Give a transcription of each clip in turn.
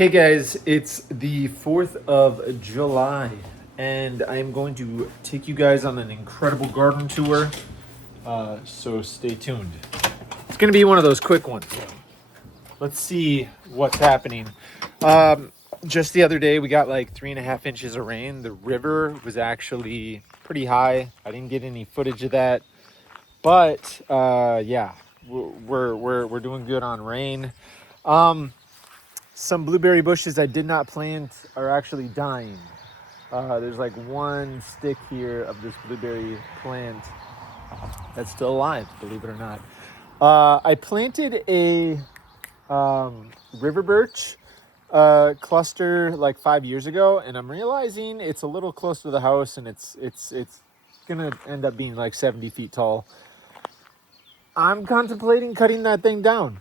Hey guys, it's the 4th of July, and I am going to take you guys on an incredible garden tour. So stay tuned. It's going to be one of those quick ones. Let's see what's happening. Just the other day, we got like 3.5 inches of rain. The river was actually pretty high. I didn't get any footage of that, but yeah, we're doing good on rain. Some blueberry bushes I did not plant are actually dying. There's like one stick here of this blueberry plant that's still alive, believe it or not. I planted a river birch cluster like 5 years ago, and I'm realizing it's a little close to the house, and it's gonna end up being like 70 feet tall. I'm contemplating cutting that thing down.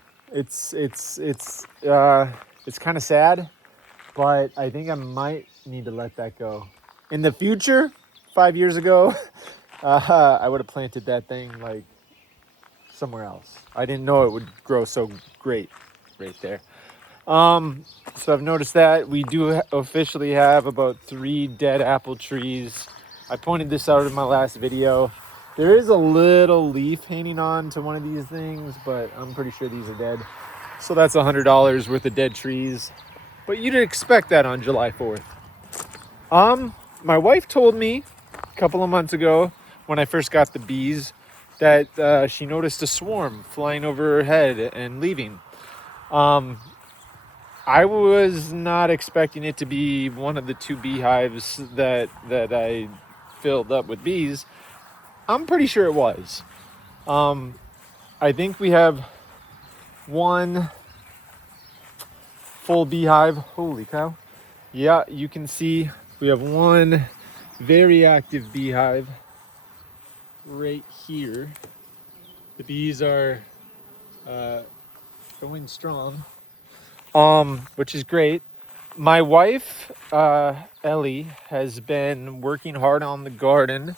It's kind of sad, but I think I might need to let that go. In the future, 5 years ago, I would have planted that thing like somewhere else. I didn't know it would grow so great right there. So I've noticed that we do officially have about 3 dead apple trees. I pointed this out in my last video. There is a little leaf hanging on to one of these things, but I'm pretty sure these are dead. So that's $100 worth of dead trees. But you'd expect that on July 4th. My wife told me a couple of months ago when I first got the bees that she noticed a swarm flying over her head and leaving. I was not expecting it to be one of the 2 beehives that I filled up with bees. I'm pretty sure it was. I think we have one full beehive. Holy cow. Yeah, you can see we have one very active beehive right here. The bees are going strong, which is great. My wife, Ellie, has been working hard on the garden,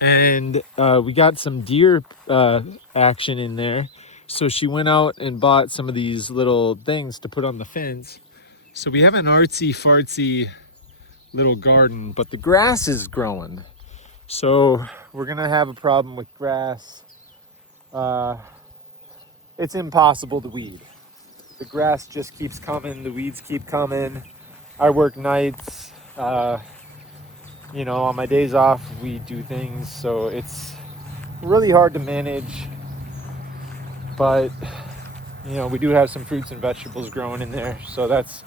and we got some deer action in there. So she went out and bought some of these little things to put on the fence. So we have an artsy fartsy little garden, but the grass is growing. So we're gonna have a problem with grass. It's impossible to weed. The grass just keeps coming, the weeds keep coming. I work nights. On my days off, we do things, so it's really hard to manage. But, we do have some fruits and vegetables growing in there, so that's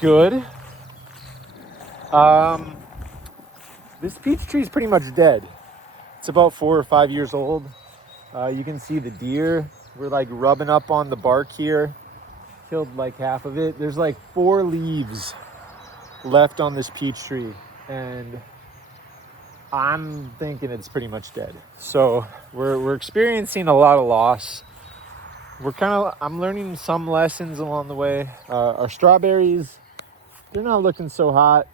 good. This peach tree is pretty much dead. It's about 4 or 5 years old. You can see the deer. We're like rubbing up on the bark here. Killed like half of it. There's like 4 leaves left on this peach tree, and I'm thinking it's pretty much dead. So we're experiencing a lot of loss. I'm learning some lessons along the way. Our strawberries, they're not looking so hot.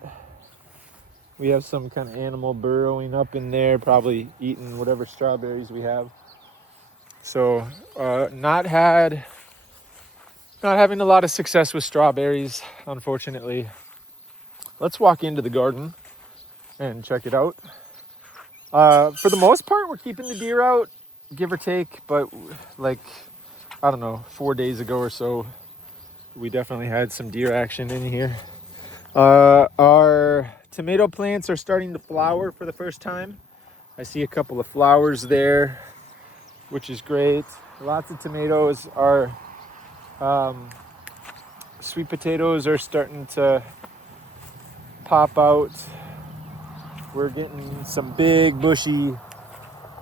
We have some kind of animal burrowing up in there, probably eating whatever strawberries we have. So not having a lot of success with strawberries, unfortunately. Let's walk into the garden and check it out. For the most part, we're keeping the deer out, give or take, but like, I don't know, 4 days ago or so, we definitely had some deer action in here. Our tomato plants are starting to flower for the first time. I see a couple of flowers there, which is great. Lots of tomatoes. Our sweet potatoes are starting to pop out. We're getting some big bushy,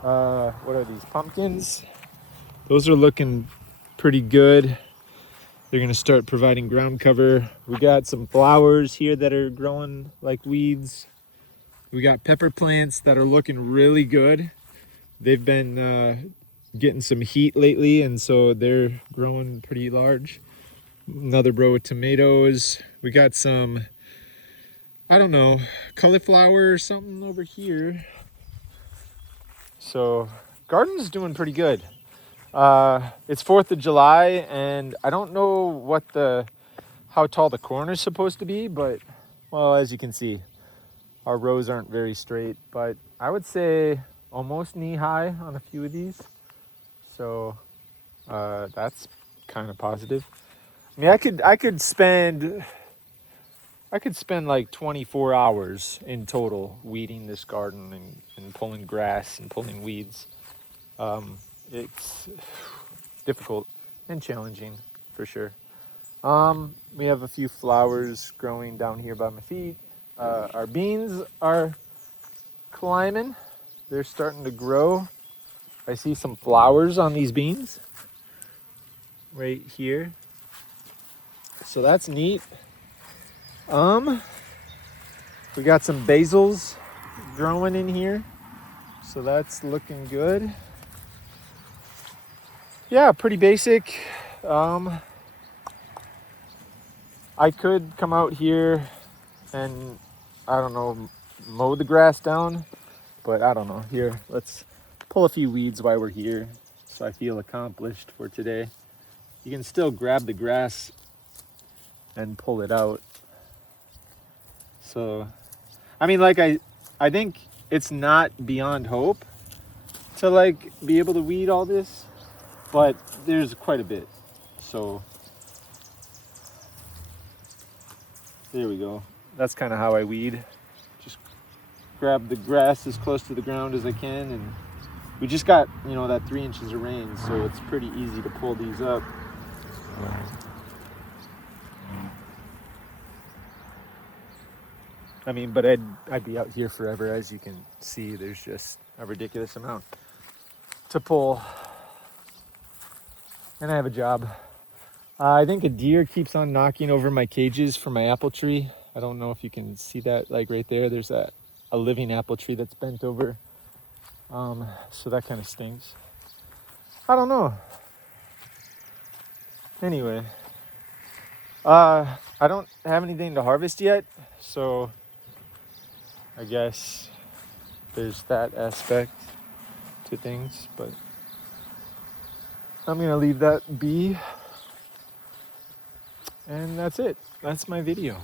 what are these, pumpkins? Those are looking pretty good. They're gonna start providing ground cover. We got some flowers here that are growing like weeds. We got pepper plants that are looking really good. They've been getting some heat lately, and so they're growing pretty large. Another row of tomatoes. We got some, I don't know, cauliflower or something over here. So garden's doing pretty good. It's 4th of July, and I don't know what the how tall the corn is supposed to be, but well, as you can see, our rows aren't very straight, but I would say almost knee high on a few of these. So that's kind of positive. I mean, I could spend like 24 hours in total weeding this garden and pulling grass and pulling weeds. It's difficult and challenging for sure. We have a few flowers growing down here by my feet. Our beans are climbing. They're starting to grow. I see some flowers on these beans right here. So that's neat. We got some basils growing in here. So that's looking good. Yeah, pretty basic. I could come out here and, I don't know, mow the grass down, but I don't know. Here, let's pull a few weeds while we're here so I feel accomplished for today. You can still grab the grass and pull it out. So, I mean, like I think it's not beyond hope to like be able to weed all this, but there's quite a bit. So there we go. That's kind of how I weed. Just grab the grass as close to the ground as I can, and we just got, you know, that 3 inches of rain, so it's pretty easy to pull these up. I mean, but I'd be out here forever. As you can see, there's just a ridiculous amount to pull. And I have a job. I think a deer keeps on knocking over my cages for my apple tree. I don't know if you can see that, like right there. There's a living apple tree that's bent over. So that kind of stinks. I don't know. Anyway, I don't have anything to harvest yet, so I guess there's that aspect to things, but I'm gonna leave that be. And that's it. That's my video.